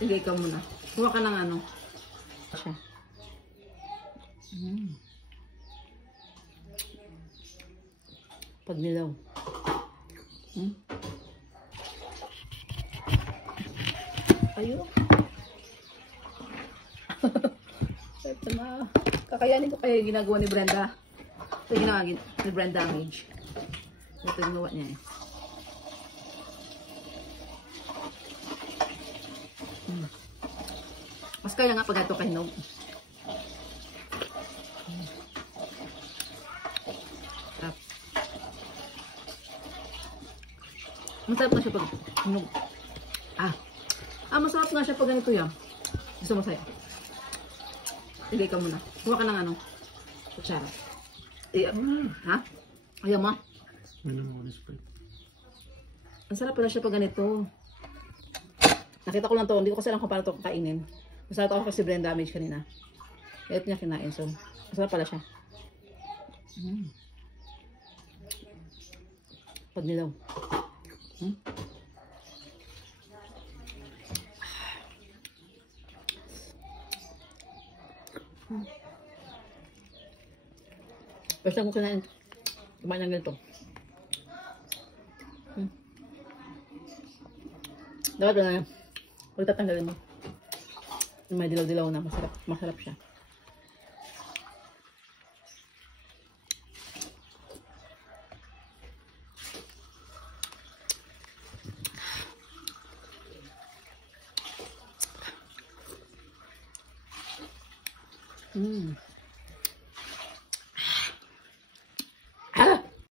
Sige, ikaw muna. Huwag ka ng ano. Siya. Pag nilaw. Ayun. Ito na. Kakayanin ko kaya yung ginagawa ni Brenda. Ito yung ginagawa ni Brenda Damage. Ito yung ginawa niya eh. Mas kaya nga pag ito kahinog. Masarap na siya pag hinog. Masarap nga siya pag ganito yan. Gusto mo sa'yo? Sige ka muna. Huwag ka ng ano. Kutsara. Ha? Ayaw mo? Ang sarap pala siya pag ganito. Nakita ko lang to. Hindi ko kasi alam kung paano to kakainin. Masarap ako kasi Brenda Damage kanina. Ito niya kinain. So, masarap pala siya. Pag nilaw. Basta ko kumain ng ganito. Dapat na huwag tatanggalin mo. May dilaw-dilaw na. Masarap siya.